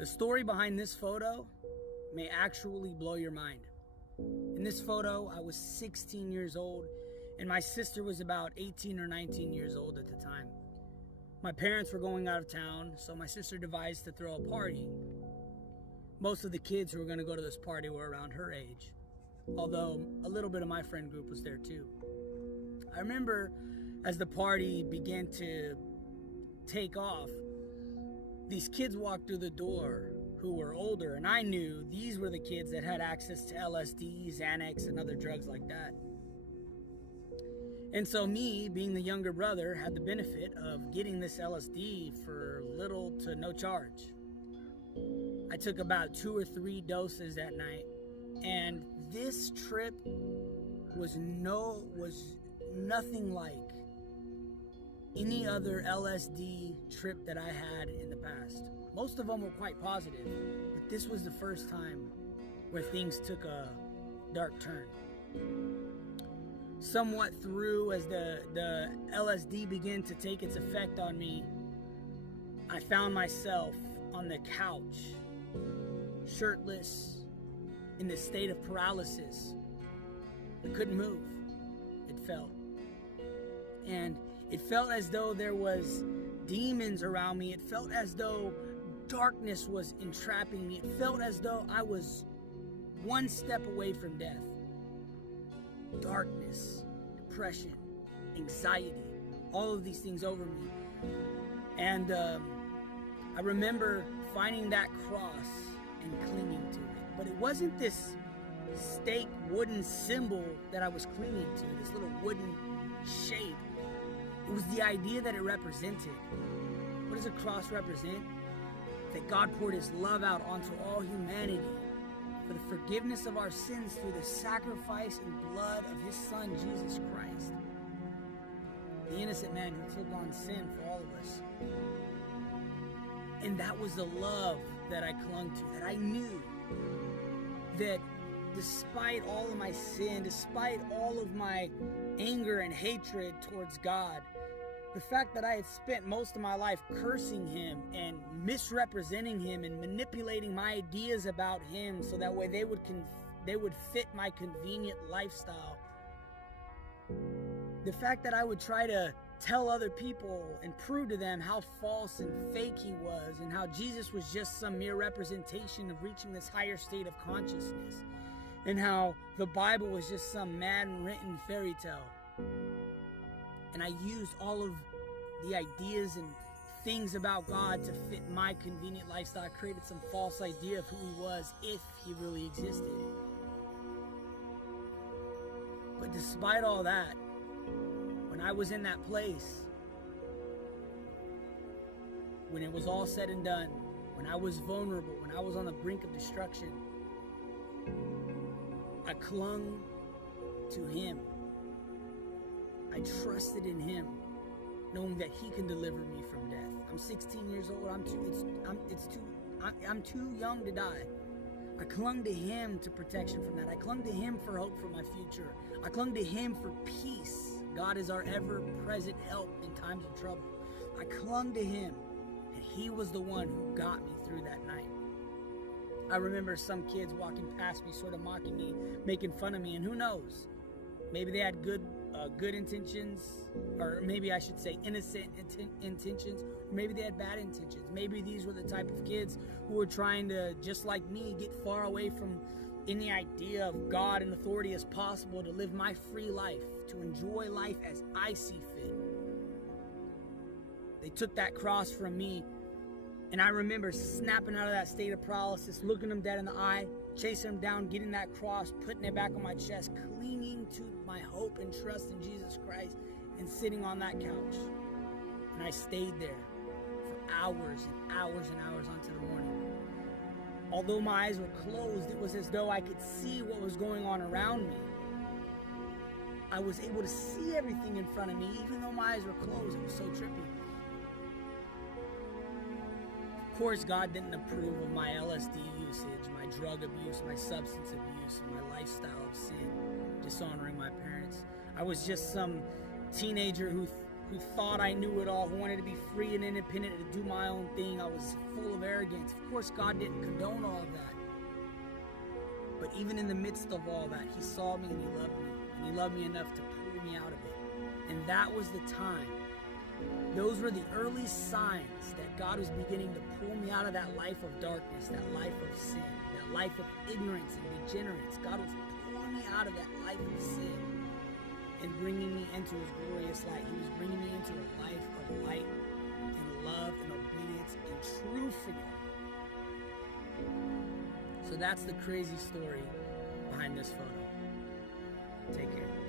The story behind this photo may actually blow your mind. In this photo, I was 16 years old, and my sister was about 18 or 19 years old at the time. My parents were going out of town, so my sister devised to throw a party. Most of the kids who were going to go to this party were around her age, although a little bit of my friend group was there too. I remember as the party began to take off, these kids walked through the door who were older, and I knew these were the kids that had access to LSD, Xanax, and other drugs like that. And so me, being the younger brother, had the benefit of getting this LSD for little to no charge. I took about 2 or 3 doses that night, and this trip was nothing like any other LSD trip that I had in the past. Most of them were quite positive, but this was the first time where things took a dark turn. Somewhat through, as the LSD began to take its effect on me, I found myself on the couch, shirtless, in this state of paralysis. I couldn't move, it felt. And it felt as though there was demons around me. It felt as though darkness was entrapping me. It felt as though I was one step away from death. Darkness, depression, anxiety, all of these things over me. And I remember finding that cross and clinging to it. But it wasn't this stake wooden symbol that I was clinging to, this little wooden shape. It was the idea that it represented. What does a cross represent? That God poured his love out onto all humanity for the forgiveness of our sins through the sacrifice and blood of his son, Jesus Christ. The innocent man who took on sin for all of us. And that was the love that I clung to, that I knew that despite all of my sin, despite all of my anger and hatred towards God, the fact that I had spent most of my life cursing him and misrepresenting him and manipulating my ideas about him so that way they would fit my convenient lifestyle. The fact that I would try to tell other people and prove to them how false and fake he was, and how Jesus was just some mere representation of reaching this higher state of consciousness, and how the Bible was just some man-written fairy tale. And I used all of the ideas and things about God to fit my convenient lifestyle. I created some false idea of who he was, if he really existed. But despite all that, when I was in that place, when it was all said and done, when I was vulnerable, when I was on the brink of destruction, I clung to him. I trusted in him, knowing that he can deliver me from death. I'm 16 years old. I'm too young to die. I clung to him to protection from that. I clung to him for hope for my future. I clung to him for peace. God is our ever-present help in times of trouble. I clung to him, and he was the one who got me through that night. I remember some kids walking past me, sort of mocking me, making fun of me, and who knows? Maybe they had good intentions, or maybe I should say innocent intentions, or maybe they had bad intentions. Maybe these were the type of kids who were trying to, just like me, get far away from any idea of God and authority as possible, to live my free life, to enjoy life as I see fit. They took that cross from me, and I remember snapping out of that state of paralysis, looking them dead in the eye, chasing them down, getting that cross, putting it back on my chest, clinging to my hope and trust in Jesus Christ, and sitting on that couch. And I stayed there for hours and hours and hours until the morning. Although my eyes were closed, it was as though I could see what was going on around me. I was able to see everything in front of me, even though my eyes were closed. It was so trippy. Of course, God didn't approve of my LSD usage, my drug abuse, my substance abuse, my lifestyle of sin, dishonoring my parents. I was just some teenager who who thought I knew it all, who wanted to be free and independent and to do my own thing. I was full of arrogance. Of course, God didn't condone all of that. But even in the midst of all that, he saw me and he loved me. And he loved me enough to pull me out of it. And that was the time. Those were the early signs that God was beginning to pull me out of that life of darkness, that life of sin, that life of ignorance and degenerates. God was pulling me out of that life of sin and bringing me into his glorious light. He was bringing me into a life of light and love and obedience and true freedom. So that's the crazy story behind this photo. Take care.